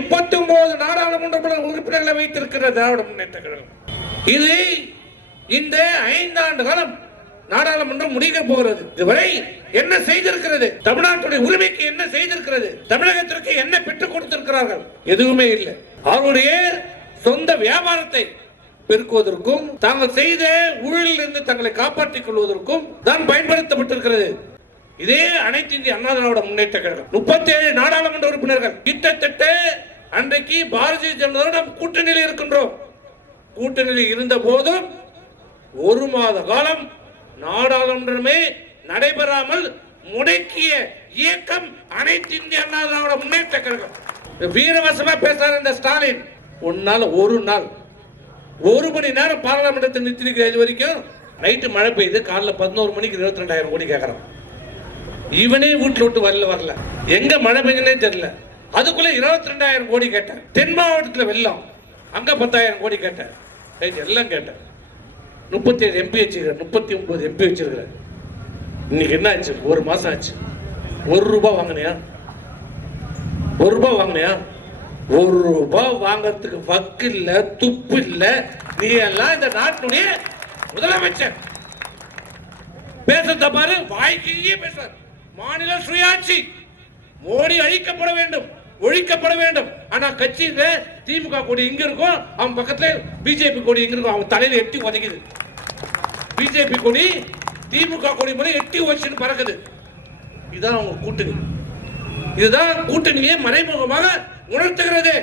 39 நாடாளுமன்ற உறுப்பினர்களை வைத்திருக்கிற திராவிட முன்னேற்ற கழகம். இது இந்த 5 ஆண்டு காலம் நாடாளுமன்றம் முடிக்க போகிறது. இதுவரை என்ன செய்திருக்கிறது? தமிழ்நாட்டுடைய உரிமைக்கு என்ன செய்திருக்கிறது? தமிழகத்திற்கு என்ன பெற்றுக் கொடுத்திருக்கிறார்கள்? எதுவுமே இல்லை. அவருடைய சொந்த வியாபாரத்தை பெருக்குவதற்கும் தாங்கள் செய்த ஊழலில் இருந்து தங்களை காப்பாற்றிக் கொள்வதற்கும் தான் பயன்படுத்தப்பட்டிருக்கிறது. இதே அனைத்து இந்திய அண்ணா திராவிட முன்னேற்ற கழகம் 37 நாடாளுமன்ற உறுப்பினர்கள் கிட்டத்தட்ட அன்றைக்கு பாரதிய ஜனதா கூட்டணியில் இருக்கின்றோம். கூட்டணியில் இருந்த போதும் 1 மாத காலம் நாடாளுமன்றமே நடைபெறாமல் முடக்கிய இயக்கம் அனைத்து இந்திய அண்ணா திராவிட முன்னேற்ற கழகம். வீரவசமா பேசுறாரு இந்த ஸ்டாலின். ஒரு நாள் 1 மணி நேரம் பாராளுமன்றத்தை நிறுத்திருக்கிற. இது வரைக்கும் நைட்டு மழை பெய்யுது, காலைல 11 மணிக்கு 22,000 கோடி கேட்கறான். இவனே வீட்டுல விட்டு வரல. எங்க மழை பெய்யுதுன்னே தெரியல. அதுக்குள்ள 22,000 கோடி கேட்டேன். தென் மாவட்டத்தில் வெள்ளம், அங்க 10,000 கோடி கேட்டேன். எல்லாம் கேட்டேன். 37 எம்பி வச்சிருக்கிறேன், 39 எம்பி வச்சிருக்கிறேன். இன்னைக்கு என்ன ஆச்சு? 1 மாசம் ஆச்சு. 1 ரூபாய் வாங்கினியா? 1 ரூபாய் வாங்கினியா? 1 ரூபாய் வாங்கறதுக்கு வக்கு இல்ல, துப்பு இல்ல. நீ எல்லாம் இந்த நாட்டுடைய முதலமைச்சர். பேசுறத பாரு, வாய்க்கையே பேசுற. மாநில சுயாட்சி மோடி அழிக்கப்பட வேண்டும், ஒழிக்கப்பட வேண்டும். ஆனா கட்சியில திமுக கொடி இங்க இருக்கும், அவன் பக்கத்துல பிஜேபி கொடி இங்க இருக்கும். அவன் தலையில எட்டி உதைக்குது. பிஜேபி கொடி திமுக கொடி முறை எட்டி வச்சுன்னு பறக்குது. இதுதான் அவங்க கூட்டணி. இதுதான் கூட்டணியை மறைமுகமாக உணர்த்துகிறது.